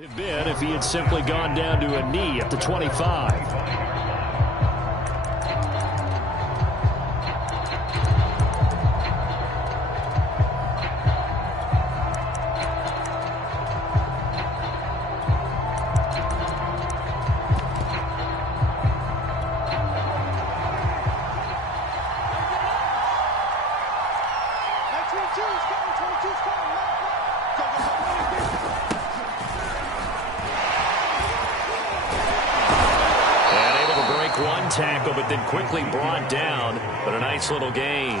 Have been if he had simply gone down to a knee at the 25. One tackle, but then quickly brought down, but a nice little gain.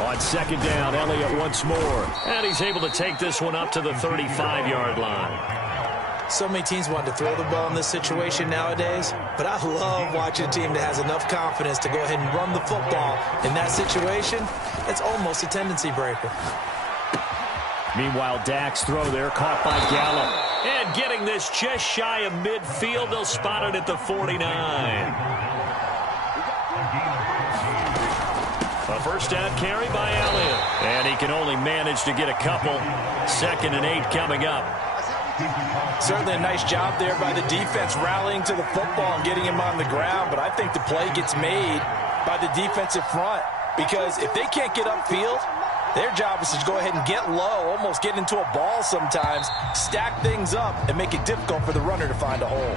On second down, Elliott once more, and he's able to take this one up to the 35-yard line. So many teams want to throw the ball in this situation nowadays, but I love watching a team that has enough confidence to go ahead and run the football. In that situation, it's almost a tendency breaker. Meanwhile, Dak's throw there, caught by Gallup. And getting this just shy of midfield, they'll spot it at the 49. A first down carry by Elliott. And he can only manage to get a couple. 2nd and 8 coming up. Certainly a nice job there by the defense rallying to the football and getting him on the ground. But I think the play gets made by the defensive front. Because if they can't get upfield, their job is to go ahead and get low, almost get into a ball sometimes, stack things up, and make it difficult for the runner to find a hole.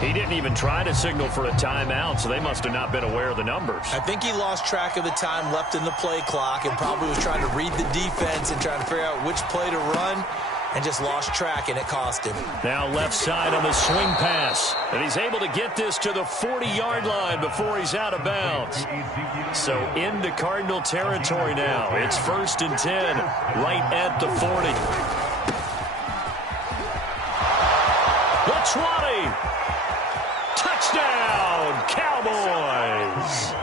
He didn't even try to signal for a timeout, so they must have not been aware of the numbers. I think he lost track of the time left in the play clock and probably was trying to read the defense and trying to figure out which play to run, and just lost track, and it cost him. Now left side on the swing pass, and he's able to get this to the 40-yard line before he's out of bounds. So into Cardinal territory now. It's 1st and 10, right at the 40. The 20. Touchdown, Cowboys.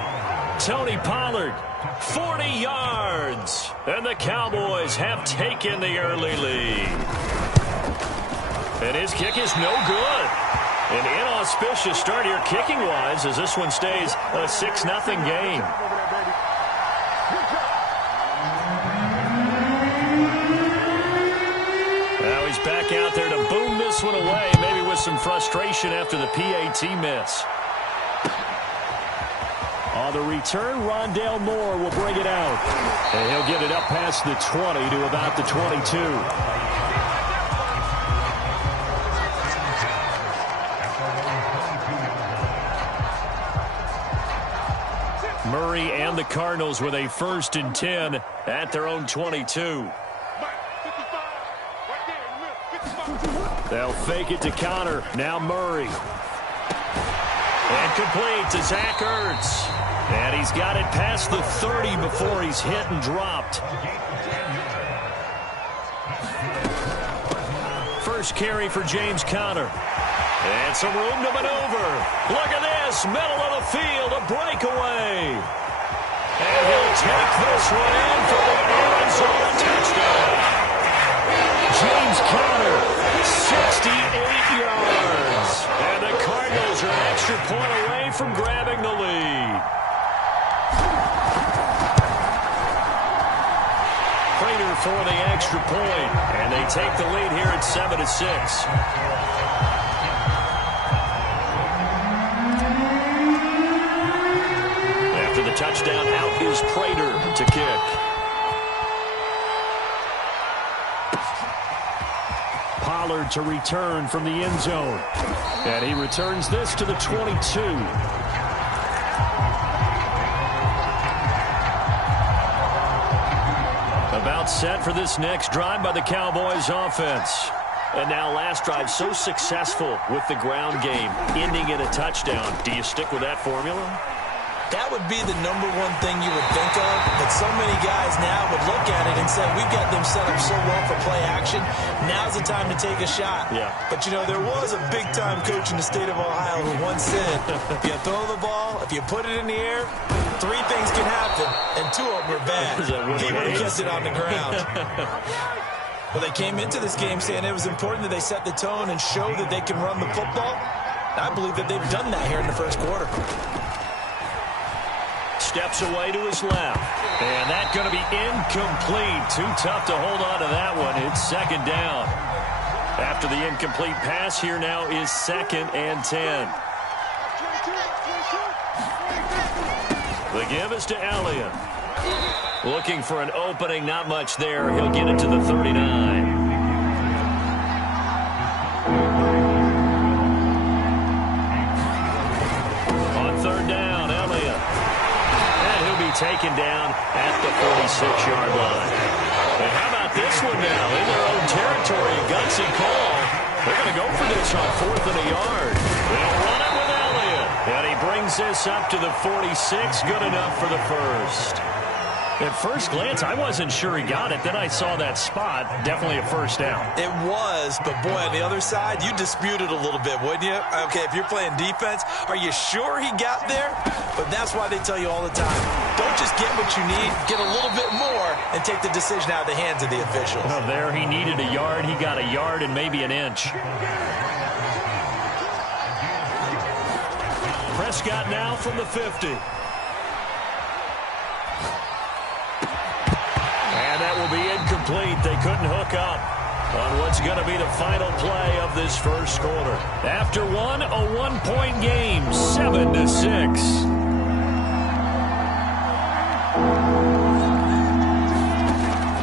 Tony Pollard, 40 yards. And the Cowboys have taken the early lead. And his kick is no good. An inauspicious start here kicking-wise as this one stays a 6-0 game. Now he's back out there to boom this one away, maybe with some frustration after the PAT miss. On the return, Rondale Moore will bring it out. And he'll get it up past the 20 to about the 22. Murray and the Cardinals with a 1st and 10 at their own 22. They'll fake it to Connor. Now Murray. And complete to Zach Ertz. And he's got it past the 30 before he's hit and dropped. First carry for James Conner. And some room to maneuver. Look at this. Middle of the field. A breakaway. And he'll take this one in for the end zone touchdown. James Conner, 68 yards. And the Cardinals are an extra point away from grabbing the lead. Prater for the extra point. And they take the lead here at 7-6. The touchdown, out is Prater to kick. Pollard to return from the end zone. And he returns this to the 22. About set for this next drive by the Cowboys offense. And now last drive so successful with the ground game, ending in a touchdown. Do you stick with that formula? That would be the #1 thing you would think of, but so many guys now would look at it and say, we've got them set up so well for play action, now's the time to take a shot. Yeah. But, you know, there was a big-time coach in the state of Ohio who once said, if you throw the ball, if you put it in the air, 3 things can happen, and 2 of them are bad. He would have kept it on the ground. Well, they came into this game saying it was important that they set the tone and show that they can run the football. I believe that they've done that here in the first quarter. Steps away to his left. And that's going to be incomplete. Too tough to hold on to that one. It's second down. After the incomplete pass, here now is 2nd and 10. The give is to Elliott. Looking for an opening, not much there. He'll get it to the 39. Taken down at the 46-yard line. And how about this one now? In their own territory, a gutsy call. They're going to go for this on 4th and a yard. They'll run it with Elliott. And he brings this up to the 46. Good enough for the first. At first glance, I wasn't sure he got it. Then I saw that spot. Definitely a first down. It was, but boy, on the other side, you dispute it a little bit, wouldn't you? Okay, if you're playing defense, are you sure he got there? But that's why they tell you all the time, don't just get what you need, get a little bit more, and take the decision out of the hands of the officials. Well, there he needed a yard. He got a yard and maybe an inch. Prescott now from the 50. And that will be incomplete. They couldn't hook up on what's going to be the final play of this first quarter. After one, a one-point game, 7-6.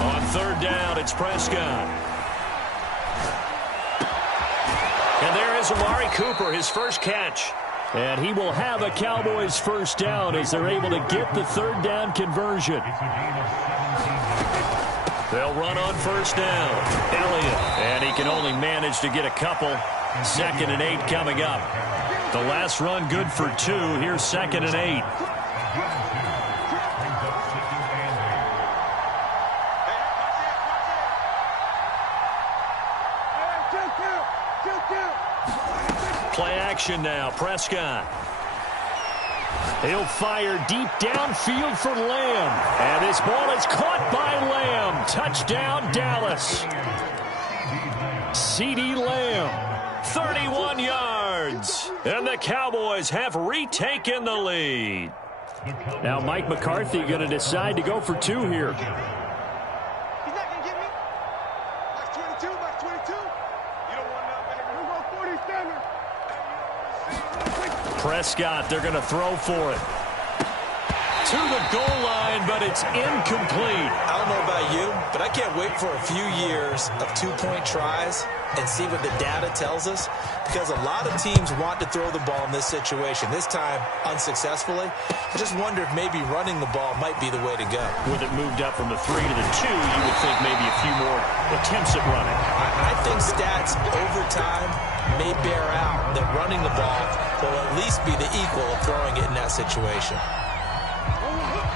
On 3rd down, it's Prescott. And there is Amari Cooper, his first catch. And he will have a Cowboys first down as they're able to get the 3rd down conversion. They'll run on 1st down. Elliott. And he can only manage to get a couple. 2nd and 8 coming up. The last run good for 2. Here's 2nd and 8. Play action now. Prescott. He'll fire deep downfield for Lamb. And this ball is caught by Lamb. Touchdown, Dallas. CeeDee Lamb, 31 yards. And the Cowboys have retaken the lead. Now Mike McCarthy going to decide to go for 2 here. He's not going to get me. Box 22, box 22. You don't want nothing, baby. We're going 47. Prescott, they're going to throw for it. To the goal line, but it's incomplete. I don't know about you, but I can't wait for a few years of 2-point tries and see what the data tells us, because a lot of teams want to throw the ball in this situation, this time unsuccessfully. I just wonder if maybe running the ball might be the way to go. With it moved up from the 3 to the 2, you would think maybe a few more attempts at running. I think stats over time may bear out that running the ball will at least be the equal of throwing it in that situation.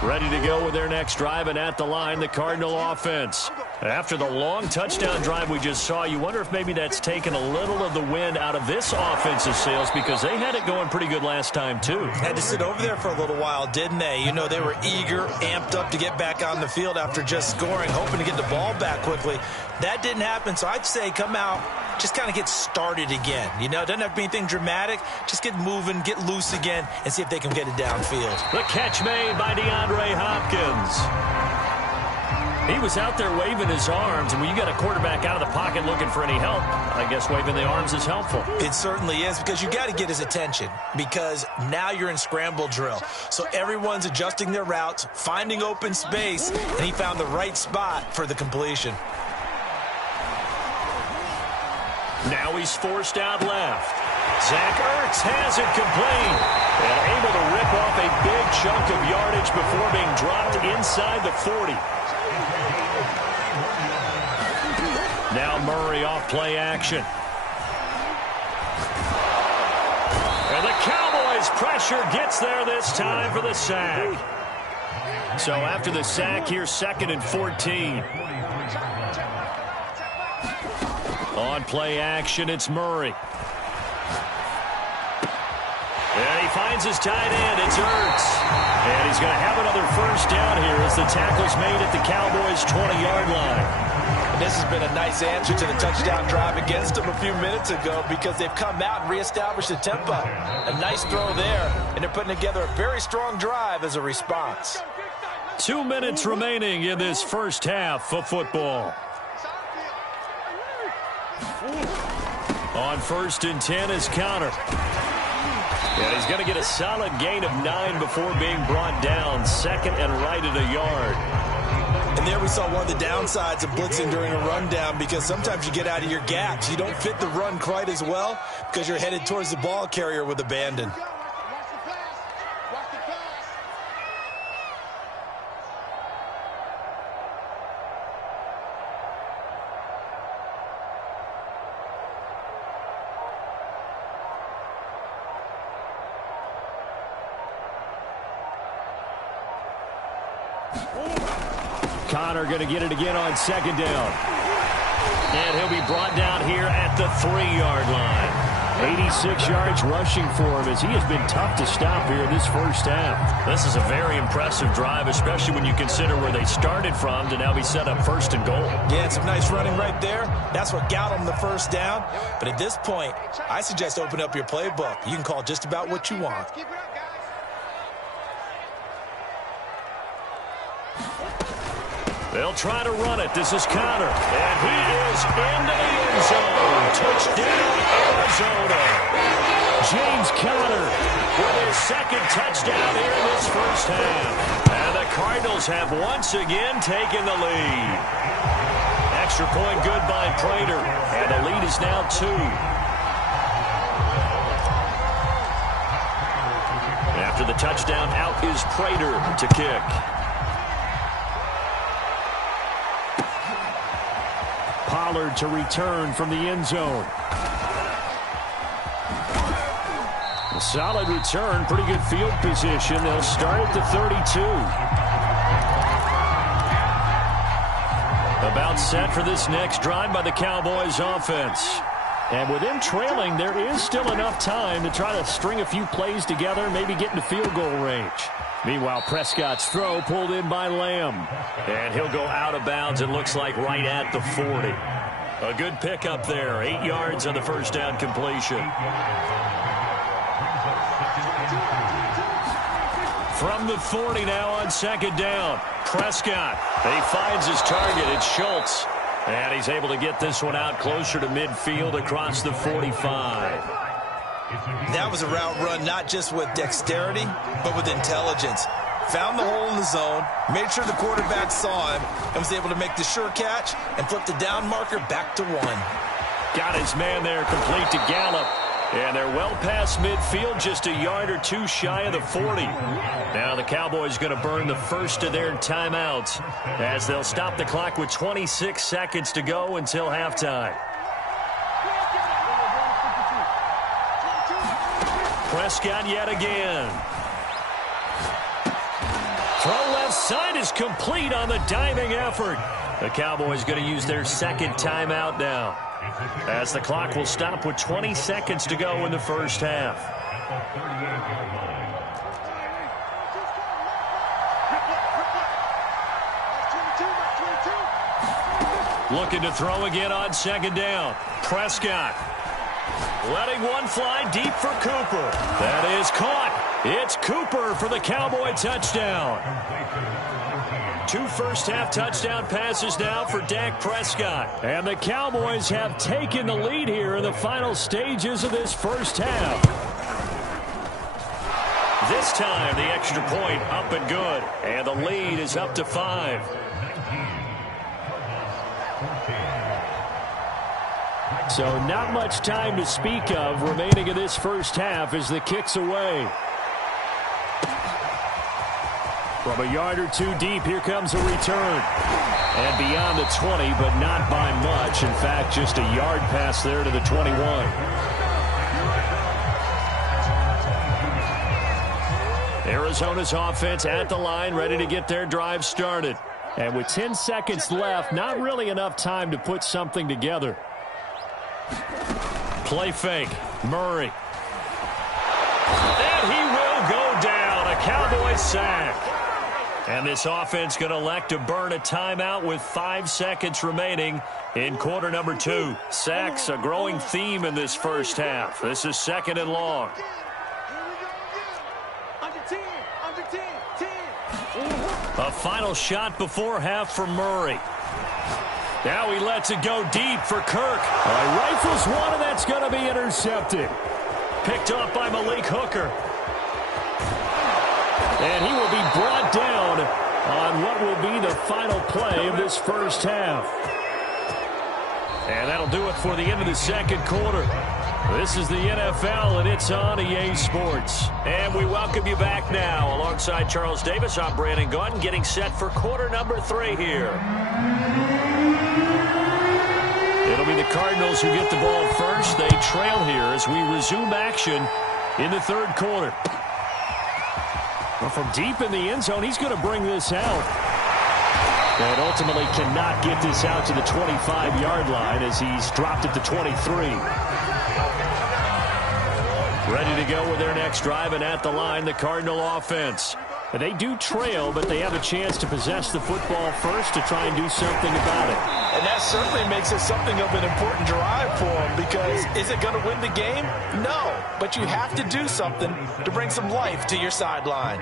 Ready to go with their next drive, and at the line, the Cardinal offense. After the long touchdown drive we just saw, you wonder if maybe that's taken a little of the wind out of this offensive sails, because they had it going pretty good last time, too. Had to sit over there for a little while, didn't they? You know, they were eager, amped up to get back on the field after just scoring, hoping to get the ball back quickly. That didn't happen, so I'd say come out, just kind of get started again. You know, it doesn't have to be anything dramatic. Just get moving, get loose again, and see if they can get it downfield. The catch made by DeAndre Hopkins. He was out there waving his arms, and when you got a quarterback out of the pocket looking for any help, I guess waving the arms is helpful. It certainly is, because you got to get his attention, because now you're in scramble drill. So everyone's adjusting their routes, finding open space, and he found the right spot for the completion. Now he's forced out left. Zach Ertz has it complete and able to rip off a big chunk of yardage before being dropped inside the 40. Now Murray off play action. And the Cowboys pressure gets there this time for the sack. So after the sack, here's 2nd and 14. On play action, it's Murray. And he finds his tight end. It's Ertz. And he's going to have another first down here as the tackle's made at the Cowboys' 20-yard line. And this has been a nice answer to the touchdown drive against them a few minutes ago, because they've come out and reestablished the tempo. A nice throw there, and they're putting together a very strong drive as a response. 2 minutes remaining in this first half of football. On 1st and 10 is Connor. And he's going to get a solid gain of 9 before being brought down. 2nd and right at a yard. And there we saw one of the downsides of blitzing during a rundown, because sometimes you get out of your gaps. You don't fit the run quite as well because you're headed towards the ball carrier with abandon. Connor going to get it again on 2nd down. And he'll be brought down here at the 3-yard line. 86 yards rushing for him, as he has been tough to stop here in this first half. This is a very impressive drive, especially when you consider where they started from to now be set up 1st and goal. Yeah, some nice running right there. That's what got them the first down. But at this point, I suggest open up your playbook. You can call just about what you want. They'll try to run it. This is Connor. And he is into the end zone. Touchdown, Arizona. James Conner with his 2nd touchdown here in this first half. And the Cardinals have once again taken the lead. Extra point good by Prater. And the lead is now 2. After the touchdown, out is Prater to kick. Pollard to return from the end zone. A solid return, pretty good field position. They'll start at the 32. About set for this next drive by the Cowboys offense. And with them trailing, there is still enough time to try to string a few plays together, maybe get into field goal range. Meanwhile, Prescott's throw pulled in by Lamb. And he'll go out of bounds, it looks like, right at the 40. A good pickup there. 8 yards on the first down completion. From the 40 now on 2nd down. Prescott. He finds his target. It's Schultz. And he's able to get this one out closer to midfield across the 45. That was a route run not just with dexterity, but with intelligence. Found the hole in the zone, made sure the quarterback saw him, and was able to make the sure catch and flip the down marker back to 1. Got his man there, complete to Gallup. And they're well past midfield, just a yard or 2 shy of the 40. Now the Cowboys going to burn the first of their timeouts as they'll stop the clock with 26 seconds to go until halftime. Prescott yet again. Throw left side is complete on the diving effort. The Cowboys going to use their 2nd timeout now, as the clock will stop with 20 seconds to go in the first half. Looking to throw again on 2nd down. Prescott letting one fly deep for Cooper. That is caught. It's Cooper for the Cowboy touchdown. 2 first-half touchdown passes now for Dak Prescott. And the Cowboys have taken the lead here in the final stages of this first half. This time, the extra point up and good. And the lead is up to 5. So not much time to speak of remaining in this first half as the kick's away. From a yard or 2 deep, here comes a return. And beyond the 20, but not by much. In fact, just a yard pass there to the 21. Arizona's offense at the line, ready to get their drive started. And with 10 seconds left, not really enough time to put something together. Play fake. Murray. And he will go down. A Cowboy sack. And this offense going to elect to burn a timeout with 5 seconds remaining in quarter number 2. Sacks, a growing theme in this first half. This is 2nd and long. Under 10, under 10, 10. A final shot before half for Murray. Now he lets it go deep for Kirk. Rifles one, and that's going to be intercepted. Picked up by Malik Hooker. And he will be brought down on what will be the final play of this first half. And that'll do it for the end of the second quarter. This is the NFL, and it's on EA Sports. And we welcome you back now. Alongside Charles Davis, I'm Brandon Gaudin, getting set for quarter number 3 here. It'll be the Cardinals who get the ball first. They trail here as we resume action in the third quarter. Well, from deep in the end zone, he's going to bring this out. And ultimately cannot get this out to the 25-yard line as he's dropped it to 23. Ready to go with their next drive, and at the line, the Cardinal offense. They do trail, but they have a chance to possess the football first to try and do something about it. And that certainly makes it something of an important drive for them, because is it going to win the game? No, but you have to do something to bring some life to your sideline.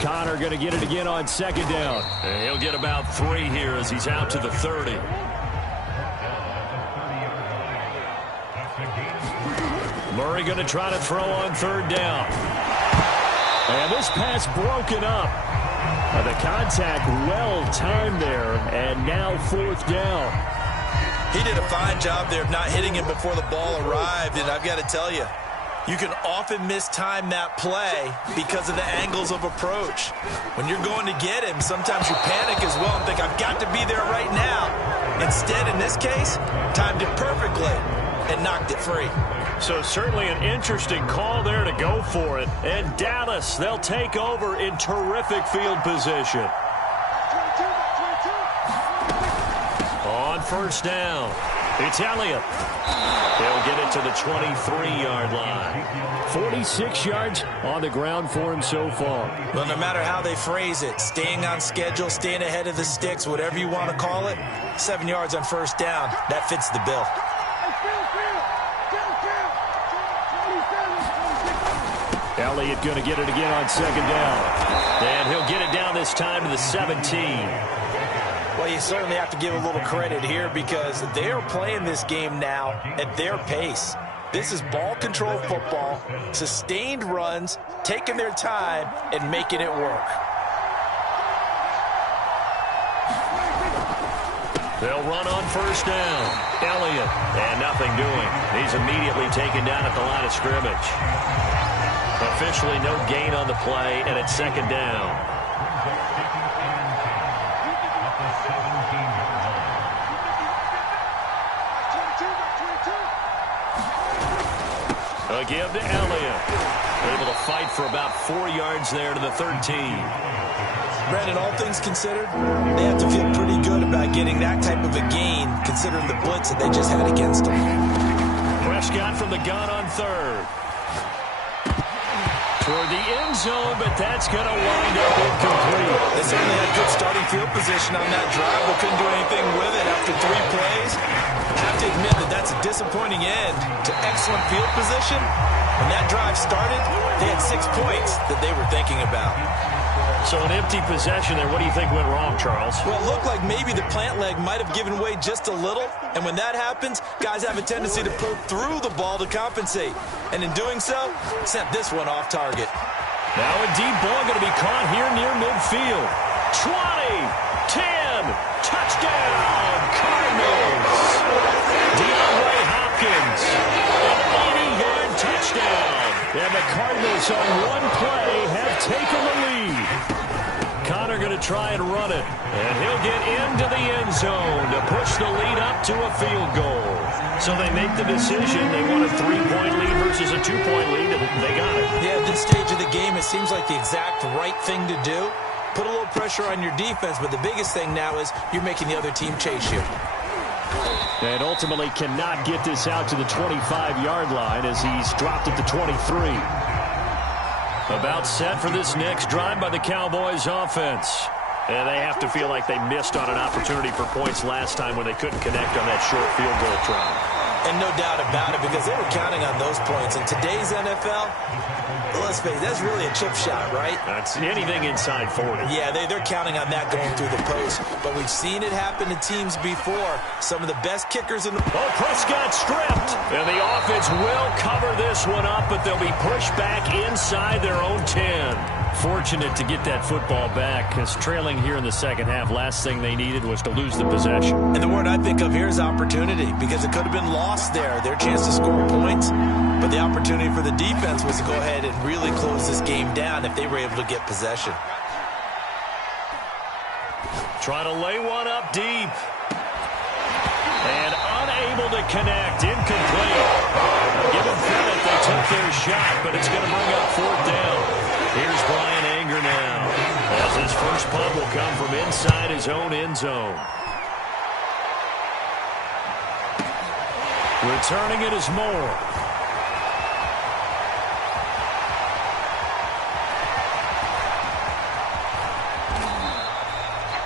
Connor going to get it again on second down. And he'll get about 3 here as he's out to the 30. Murray going to try to throw on third down. And this pass broken up. The contact well timed there, and now fourth down. He did a fine job there of not hitting him before the ball arrived, and I've got to tell you, you can often mistime that play because of the angles of approach. When you're going to get him, sometimes you panic as well and think, I've got to be there right now. Instead, in this case, timed it perfectly and knocked it free. So certainly an interesting call there to go for it. And Dallas, they'll take over in terrific field position. On first down, it's Elliott. They'll get it to the 23-yard line. 46 yards on the ground for him so far. Well, no matter how they phrase it, staying on schedule, staying ahead of the sticks, whatever you want to call it, 7 yards on first down, that fits the bill. Elliott going to get it again on second down. And he'll get it down this time to the 17. Well, you certainly have to give a little credit here because they are playing this game now at their pace. This is ball control football, sustained runs, taking their time, and making it work. They'll run on first down. Elliott, and nothing doing. He's immediately taken down at the line of scrimmage. Officially no gain on the play, and it's second down. A give to Elliott. Able to fight for about 4 yards there to the 13. Brandon, all things considered, they have to feel pretty good about getting that type of a gain, considering the blitz that they just had against them. Prescott from the gun on third. Toward the end zone, but that's going to wind up incomplete. They certainly had good starting field position on that drive, but couldn't do anything with it after 3 plays. I have to admit that that's a disappointing end to excellent field position. When that drive started, they had 6 points that they were thinking about. So an empty possession there. What do you think went wrong, Charles? Well, it looked like maybe the plant leg might have given way just a little. And when that happens, guys have a tendency to pull through the ball to compensate. And in doing so, sent this one off target. Now a deep ball going to be caught here near midfield. 20, 10, touchdown, Cardinals. DeAndre Hopkins, an 80-yard touchdown. And the Cardinals on one play have taken the lead. Connor going to try and run it. And he'll get into the end zone to push the lead up to a field goal. So they make the decision. They want a 3-point lead versus a 2-point lead, and they got it. Yeah, at this stage of the game, it seems like the exact right thing to do. Put a little pressure on your defense, but the biggest thing now is you're making the other team chase you. And ultimately cannot get this out to the 25-yard line as he's dropped it to 23. About set for this next drive by the Cowboys offense. And they have to feel like they missed on an opportunity for points last time when they couldn't connect on that short field goal try. And no doubt about it, because they were counting on those points. In today's NFL, let's face it, that's really a chip shot, right? That's anything inside 40. Yeah, they're counting on that going through the post. But we've seen it happen to teams before. Some of the best kickers in the... Oh, Prescott stripped. And the offense will cover this one up, but they'll be pushed back inside their own 10. Fortunate to get that football back, because trailing here in the second half, last thing they needed was to lose the possession. And the word I think of here is opportunity, because it could have been lost there. Their chance to score points, but the opportunity for the defense was to go ahead and really close this game down if they were able to get possession. Trying to lay one up deep. And unable to connect. Incomplete. Give them credit. They took their shot, but it's going to bring up fourth down. Here's Brian Anger now, as his first punt will come from inside his own end zone. Returning it is Moore.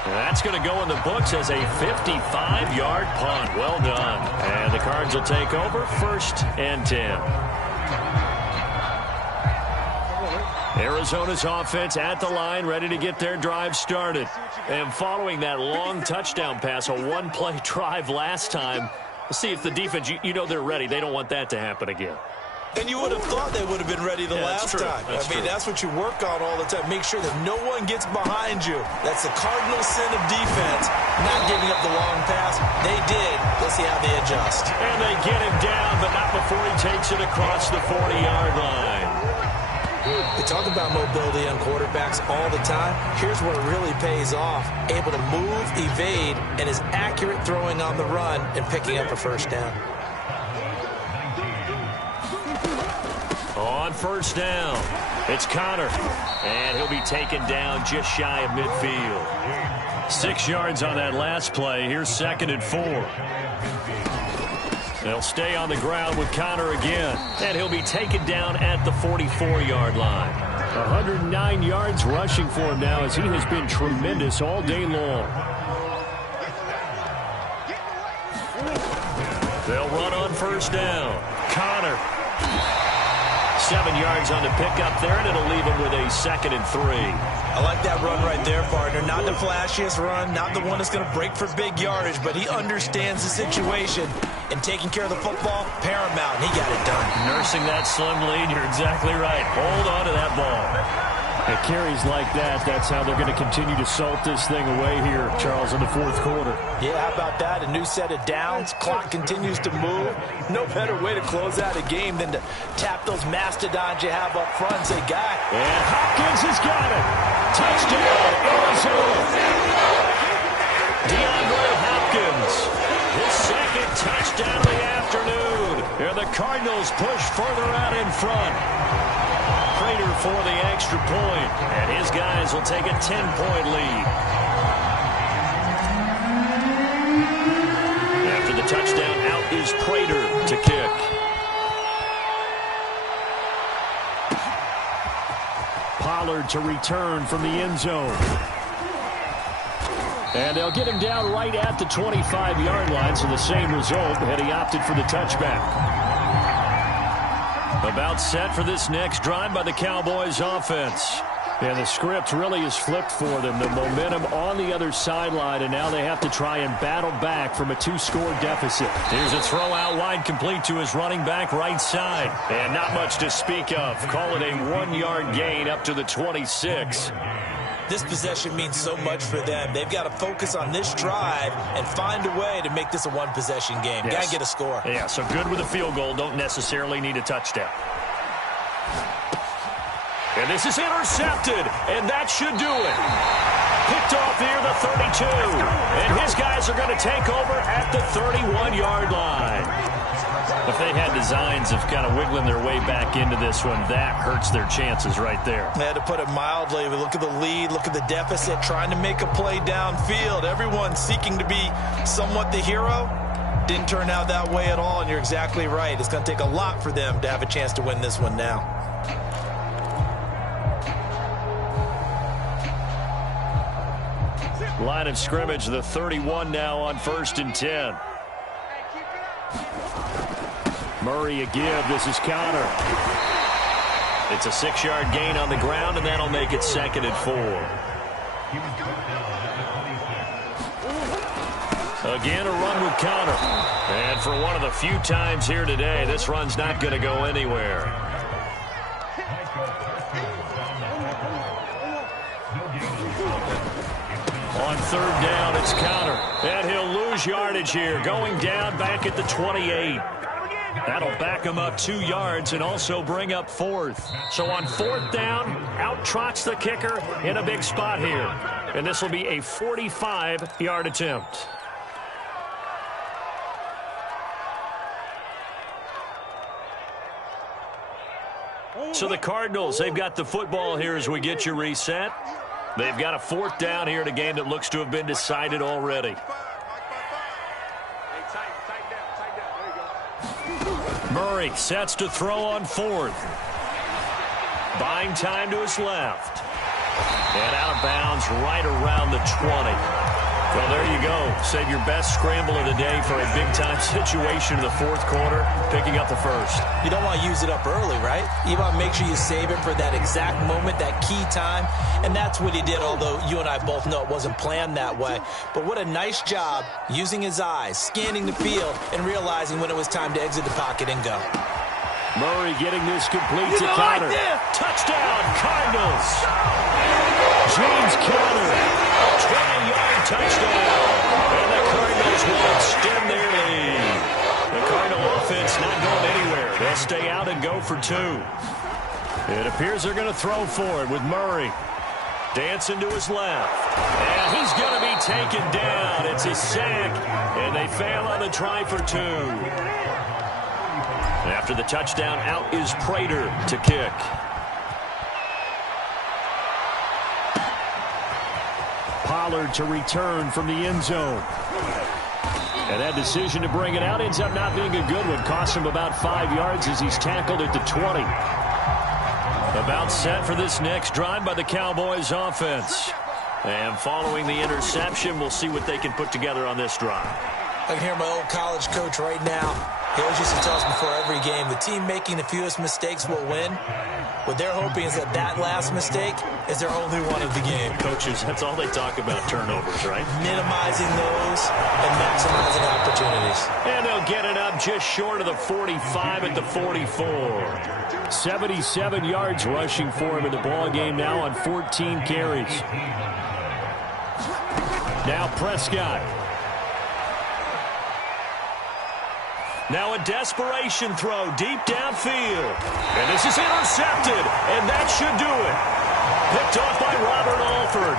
That's going to go in the books as a 55-yard punt. Well done. And the Cards will take over, 1st and 10. Arizona's offense at the line, ready to get their drive started. And following that long touchdown pass, a one-play drive last time, let's see if the defense, you know they're ready. They don't want that to happen again. And you would have thought they would have been ready the last time. That's what you work on all the time. Make sure that no one gets behind you. That's the cardinal sin of defense, not giving up the long pass. They did. Let's see how they adjust. And they get him down, but not before he takes it across the 40-yard line. We talk about mobility on quarterbacks all the time. Here's where it really pays off. Able to move, evade, and is accurate throwing on the run and picking up a first down. On first down, it's Connor. And he'll be taken down just shy of midfield. 6 yards on that last play. Here's 2nd and 4. They'll stay on the ground with Connor again. And he'll be taken down at the 44-yard line. 109 yards rushing for him now, as he has been tremendous all day long. They'll run on first down. Connor. 7 yards on the pickup there, and it'll leave him with a 2nd and 3. I like that run right there, partner. Not the flashiest run, not the one that's going to break for big yardage, but he understands the situation, and taking care of the football, paramount, and he got it done. Nursing that slim lead, you're exactly right. Hold on to that ball. It carries like that. That's how they're going to continue to salt this thing away here, Charles, in the 4th quarter. Yeah, how about that? A new set of downs. Clock continues to move. No better way to close out a game than to tap those mastodons you have up front and say, guy. And Hopkins has got it. Touchdown, Arizona. DeAndre Hopkins. His 2nd touchdown of the afternoon. And the Cardinals push further out in front. Prater for the extra point, and his guys will take a 10-point lead. After the touchdown, out is Prater to kick. Pollard to return from the end zone. And they'll get him down right at the 25-yard line, so the same result, had he opted for the touchback. About set for this next drive by the Cowboys offense. And the script really is flipped for them. The momentum on the other sideline, and now they have to try and battle back from a 2-score deficit. Here's a throw out wide, complete to his running back right side. And not much to speak of. Call it a 1-yard gain up to the 26. This possession means so much for them. They've got to focus on this drive and find a way to make this a one-possession game. Yes. Got to get a score. Yeah, so good with a field goal. Don't necessarily need a touchdown. And this is intercepted, and that should do it. Picked off near the 32. And his guys are going to take over at the 31-yard line. If they had designs of kind of wiggling their way back into this one, that hurts their chances right there. They had to put it mildly. We look at the lead, look at the deficit, trying to make a play downfield. Everyone seeking to be somewhat the hero. Didn't turn out that way at all, and you're exactly right. It's going to take a lot for them to have a chance to win this one now. Line of scrimmage, the 31 now on 1st and 10. Murray a give. This is Connor. It's a 6-yard gain on the ground, and that'll make it 2nd and 4. Again, a run with Connor. And for one of the few times here today, this run's not going to go anywhere. On 3rd down, it's Connor. And he'll lose yardage here, going down back at the 28. That'll back him up 2 yards and also bring up 4th. So on 4th down, out trots the kicker in a big spot here. And this will be a 45-yard attempt. So the Cardinals, they've got the football here as we get you reset. They've got a 4th down here in a game that looks to have been decided already. Murray sets to throw on 4th. Buying time to his left. And out of bounds right around the 20. Well, there you go. Save your best scramble of the day for a big-time situation in the 4th quarter, picking up the 1st. You don't want to use it up early, right? You want to make sure you save it for that exact moment, that key time. And that's what he did, although you and I both know it wasn't planned that way. But what a nice job using his eyes, scanning the field, and realizing when it was time to exit the pocket and go. Murray getting this complete to Connor. Touchdown, Cardinals. James Conner, a 20-yard touchdown. And the Cardinals will extend their lead. The Cardinal offense not going anywhere. They'll stay out and go for 2. It appears they're going to throw for it with Murray. Dancing to his left. And he's going to be taken down. It's a sack. And they fail on the try for 2. After the touchdown, out is Prater to kick. Pollard to return from the end zone. And that decision to bring it out ends up not being a good one. Costs him about 5 yards as he's tackled at the 20. About set for this next drive by the Cowboys offense. And following the interception, we'll see what they can put together on this drive. I can hear my old college coach right now. He always used to tell us before every game, the team making the fewest mistakes will win. What they're hoping is that that last mistake is their only one of the game. Coaches, that's all they talk about, turnovers, right? Minimizing those and maximizing opportunities. And they'll get it up just short of the 45 at the 44. 77 yards rushing for him in the ball game now on 14 carries. Now Prescott. Now a desperation throw deep downfield. And this is intercepted. And that should do it. Picked off by Robert Alford.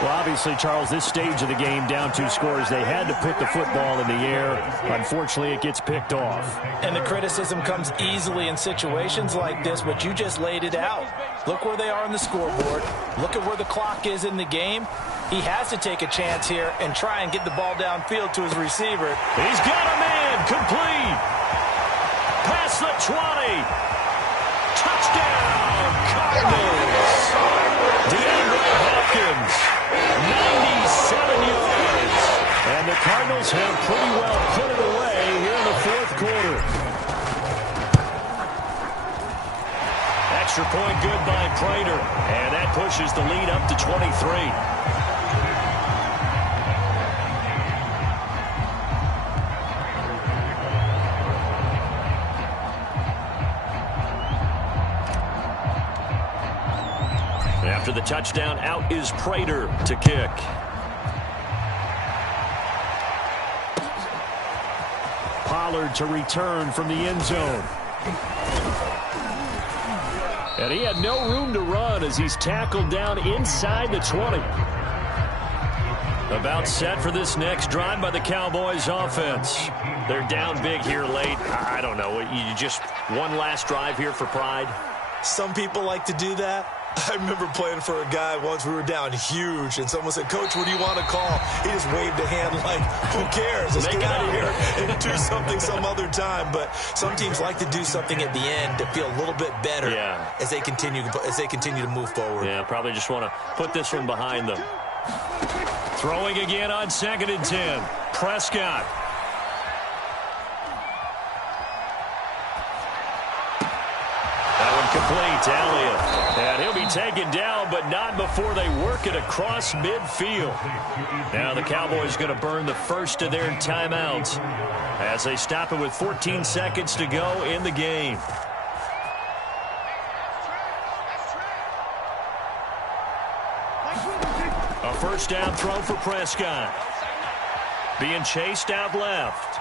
Well, obviously, Charles, this stage of the game, down 2 scores, they had to put the football in the air. Unfortunately, it gets picked off. And the criticism comes easily in situations like this, but you just laid it out. Look where they are on the scoreboard. Look at where the clock is in the game. He has to take a chance here and try and get the ball downfield to his receiver. He's got a man. Complete. Past the 20. Touchdown, Cardinals. DeAndre Hopkins, 97 yards. And the Cardinals have pretty well put it away here in the 4th quarter. Extra point good by Prater. And that pushes the lead up to 23. After the touchdown, out is Prater to kick. Pollard to return from the end zone. And he had no room to run as he's tackled down inside the 20. About set for this next drive by the Cowboys offense. They're down big here late. I don't know. You just one last drive here for pride? Some people like to do that. I remember playing for a guy once. We were down huge, and someone said, "Coach, what do you want to call?" He just waved a hand like, "Who cares? Let's get out of here and do something some other time." But some teams like to do something at the end to feel a little bit better as they continue to move forward. Yeah, probably just want to put this one behind them. Throwing again on 2nd and 10. Prescott. Incomplete to Elliott. And he'll be taken down, but not before they work it across midfield. Now the Cowboys going to burn the first of their timeouts as they stop it with 14 seconds to go in the game. A first down throw for Prescott. Being chased out left.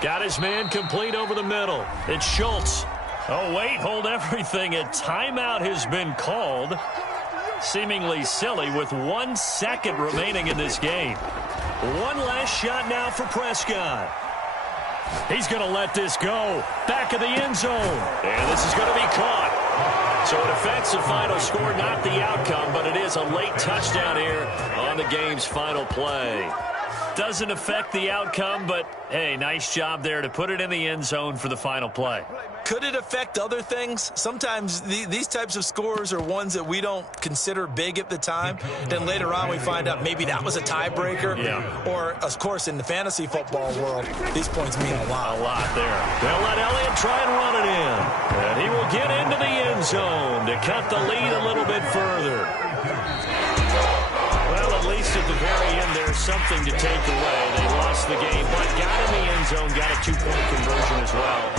Got his man complete over the middle. It's Schultz. Oh, wait, hold everything. A timeout has been called. Seemingly silly with 1 second remaining in this game. One last shot now for Prescott. He's going to let this go. Back of the end zone. And this is going to be caught. So it affects the final score, not the outcome, but it is a late touchdown here on the game's final play. Doesn't affect the outcome, but, hey, nice job there to put it in the end zone for the final play. Could it affect other things? Sometimes these types of scores are ones that we don't consider big at the time. Then later on we find out maybe that was a tiebreaker. Yeah. Or, of course, in the fantasy football world, these points mean a lot. A lot there. They'll let Elliott try and run it in. And he will get into the end zone to cut the lead a little bit further. Well, at least at the very end, there's something to take away. They lost the game, but got in the end zone, got a 2-point conversion as well.